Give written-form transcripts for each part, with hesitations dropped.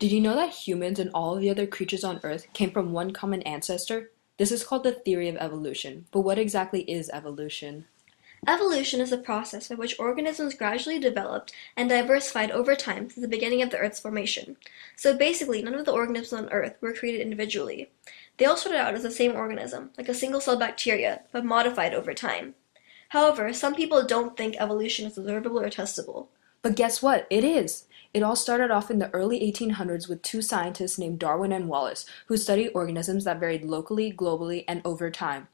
Did you know that humans and all of the other creatures on Earth came from one common ancestor? This is called the theory of evolution. But what exactly is evolution? Evolution is a process by which organisms gradually developed and diversified over time since the beginning of the Earth's formation. So basically, none of the organisms on Earth were created individually. They all started out as the same organism, like a single-celled bacteria, but modified over time. However, some people don't think evolution is observable or testable. But guess what? It is! It all started off in the early 1800s with two scientists named Darwin and Wallace, who studied organisms that varied locally, globally, and over time.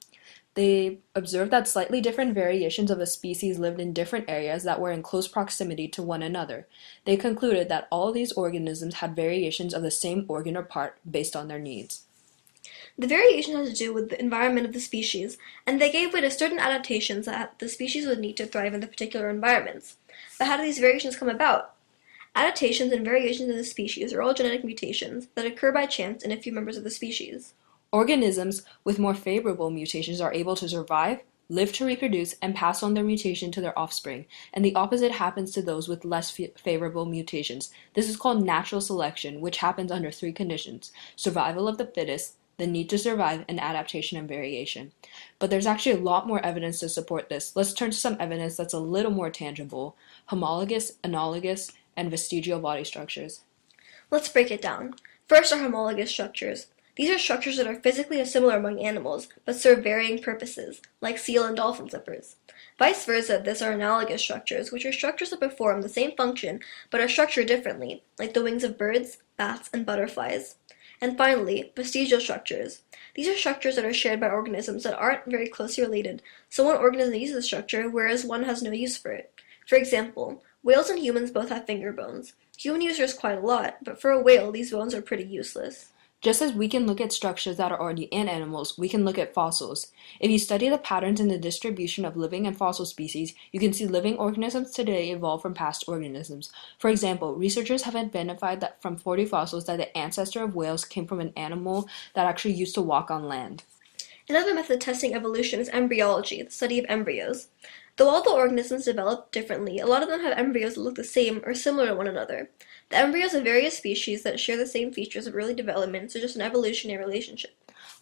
They observed that slightly different variations of a species lived in different areas that were in close proximity to one another. They concluded that all of these organisms had variations of the same organ or part based on their needs. The variation had to do with the environment of the species, and they gave way to certain adaptations that the species would need to thrive in the particular environments. But how do these variations come about? Adaptations and variations in the species are all genetic mutations that occur by chance in a few members of the species. Organisms with more favorable mutations are able to survive, live to reproduce, and pass on their mutation to their offspring, and the opposite happens to those with less favorable mutations. This is called natural selection, which happens under three conditions: survival of the fittest, the need to survive, and adaptation and variation. But there's actually a lot more evidence to support this. Let's turn to some evidence that's a little more tangible: homologous, analogous, and vestigial body structures. Let's break it down. First are homologous structures. These are structures that are physically similar among animals, but serve varying purposes, like seal and dolphin flippers. Vice versa, these are analogous structures, which are structures that perform the same function, but are structured differently, like the wings of birds, bats, and butterflies. And finally, vestigial structures. These are structures that are shared by organisms that aren't very closely related, so one organism uses the structure, whereas one has no use for it. For example, whales and humans both have finger bones. Human use is quite a lot, but for a whale, these bones are pretty useless. Just as we can look at structures that are already in animals, we can look at fossils. If you study the patterns in the distribution of living and fossil species, you can see living organisms today evolved from past organisms. For example, researchers have identified that from 40 fossils that the ancestor of whales came from an animal that actually used to walk on land. Another method testing evolution is embryology, the study of embryos. Though all the organisms develop differently, a lot of them have embryos that look the same or similar to one another. The embryos of various species that share the same features of early development suggest an evolutionary relationship.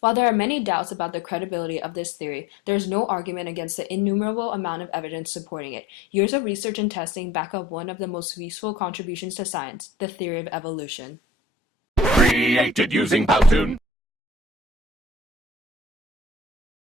While there are many doubts about the credibility of this theory, there is no argument against the innumerable amount of evidence supporting it. Years of research and testing back up one of the most useful contributions to science, the theory of evolution. Created using Powtoon.